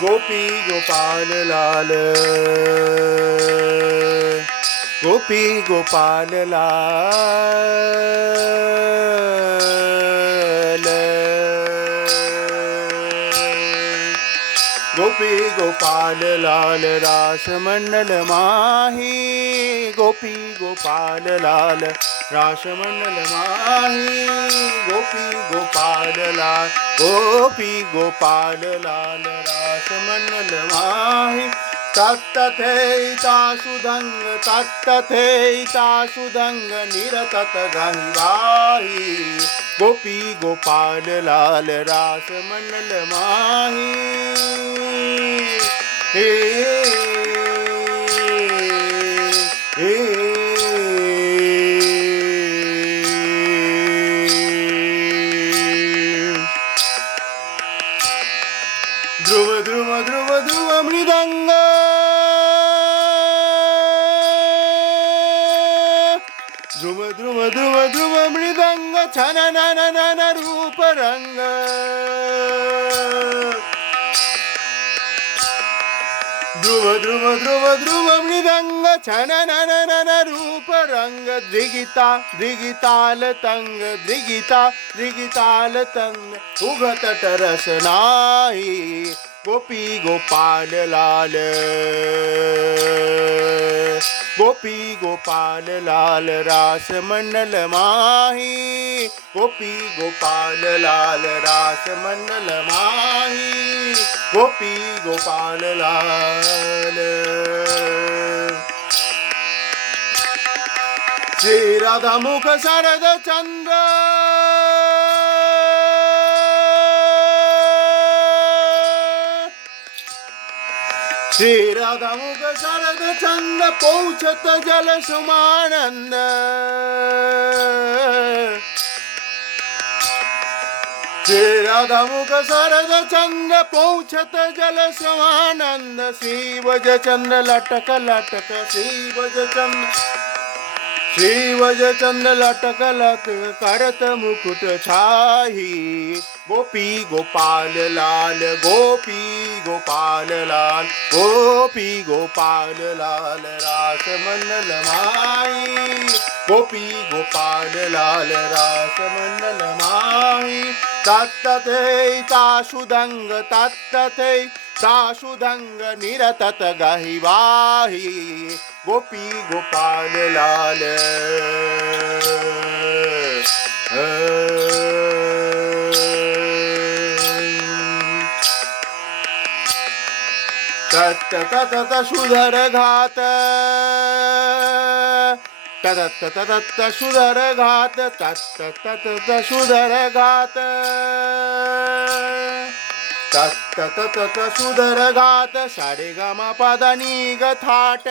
गोपी गोपाल लाल, गोपी गोपाल लाल, गोपी गोपाल लाल रास मंडल माही, गोपी गोपाल लाल रास मंडल माही, गोपी गोपाल लाल, गोपी गोपाल लाल रास मंडल माही, तत्तथैता सुदंग, तत्तथैता सुदंग निरतत गंगाही, गोपी गोपाल लाल रास मंडल माही, हे हे ध्रुव ध्रुव ध्रुव ध्रुव मृदंग, ध्रुव ध्रुव ध्रुव ध्रुव मृदंग छननननन रूप रंग, ध्रुव ध्रुव ध्रुव ध्रुव मृदंग छननननन रूप रंग, द्रिगिता द्रिगिताल तंग, द्रिगिता द्रिगिताल तंग उगत तरस नाही, गोपी गोपाल लाल, गोपी गोपाल लाल रास मंडल माही, गोपी गोपाल लाल रास मंडल माही, गोपी गोपाल लाल, श्री राधा मुख शरद चंद्र, श्री राधा मुख शरद चंद पौछत जल सुमानंद, श्री राधा मुख शरद चंद पौछत जल समानंद, श्री वज चंद्र लटक लटक, श्री वज चंद्र, श्री वज चंद्र लटक लटक करत मुकुट छाही, गोपी गोपाल लाल, गोपी गोपाल लाल, गोपी गोपाल लाल रास मंडल माही, गोपी गोपाल लाल रास मंडल माही, तत्तथैता सुदंग, तत्तथैता सुदंग निरतत गहिवाही, गोपी गोपाल लाल, तत्त तत सुधर घात, तत्त तत सुधर घात, तत्त तत सुधर घात, तत्त तत सुधर घात, सारे ग म पद नि ग थाट,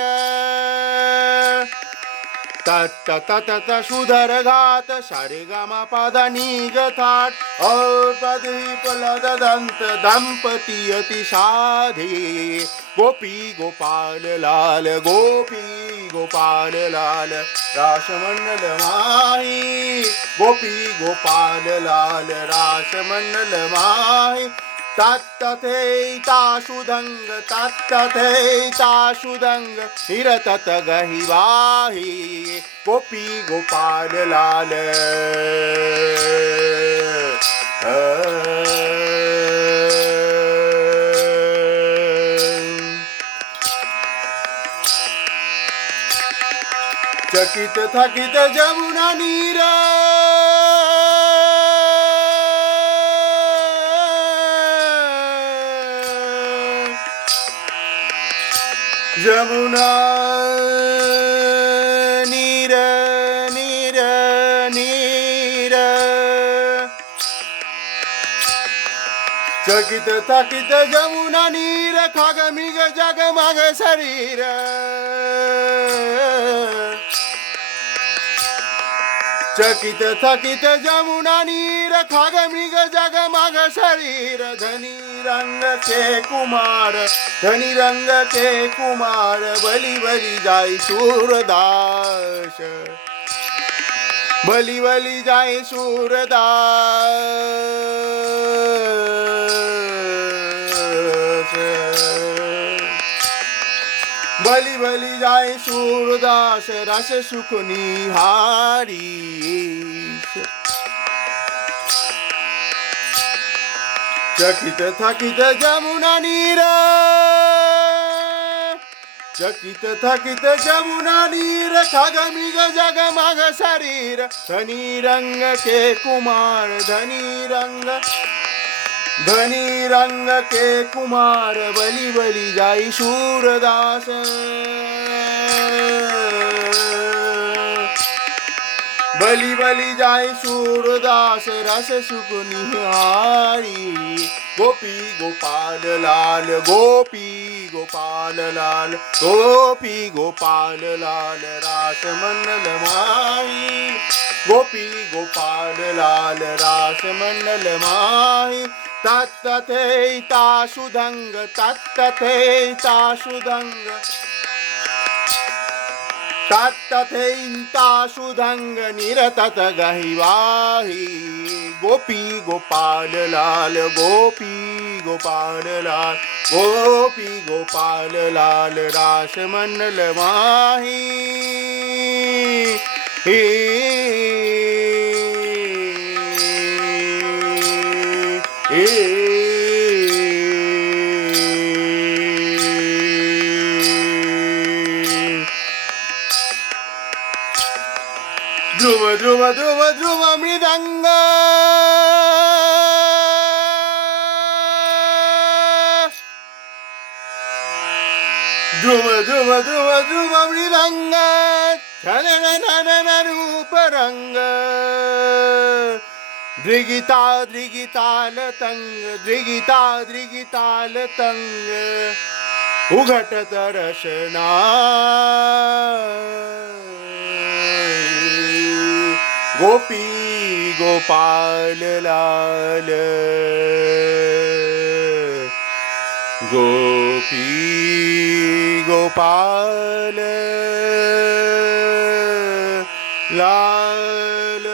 तत्त तत सुधर घात, सारे ग म पद नि ग थाट, औपदी पलद दंत दंपती अति साधी, गोपी गोपाल लाल, गोपी गोपाल लाल रास मंडल माही, गोपी गोपाल लाल रास मंडल माही, तत्तथैता सुदंग, तत्तथैता सुदंग निरतत गहिवाही, गोपी गोपाल लाल, चकित थकित जमुना नीर, जमुना नीर नीर नीर, चकित थकित जमुना नीर, खग मिग जगमग शरीर, चकित थकित जमुना नीर, खग मृग जगमग शरीर, धनी रंग के कुमार, धनी रंग के कुमार, बलि बलि जाय सूरदास, बलि बलि जाय सूरदास, भली भली जाय सूरदास रस सुख निहारी चकित थकित जमुना नीर चकित थकित जमुना नीर खगमिग जगमग शरीर धनी रंग के कुमार धनी रंग के कुमार बलि बलि जाई सूरदास बलि बलि जाय सूरदास रस सुख निहारी गोपी गोपाल लाल गोपी गोपाल लाल गोपी गोपाल लाल रास मंडल माही गोपी गोपाल लाल रास मंडल माही तत्तथैता सुधंग तत्तथैता सुधंग तत्तथैता सुधंग निरतत गहिवाही गोपी गोपाल लाल गोपी गोपाल लाल गोपी गोपाल लाल रास मंडल माही ध्रुव ध्रुव ध्रुव ध्रुव मृदंग ध्रुव ध्रुव ध्रुव ध्रुव मृदंग छनन रूप रंग दृगिता दृगिताल तंग दृगिता दृगिताल तंग उघटत रसना गोपी गोपाल लाल गोपी गोपाल लाल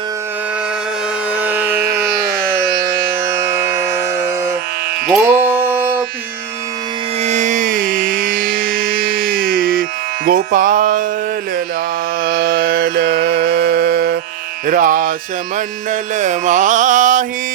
गोपी गोपाल लाल रास मंडल माही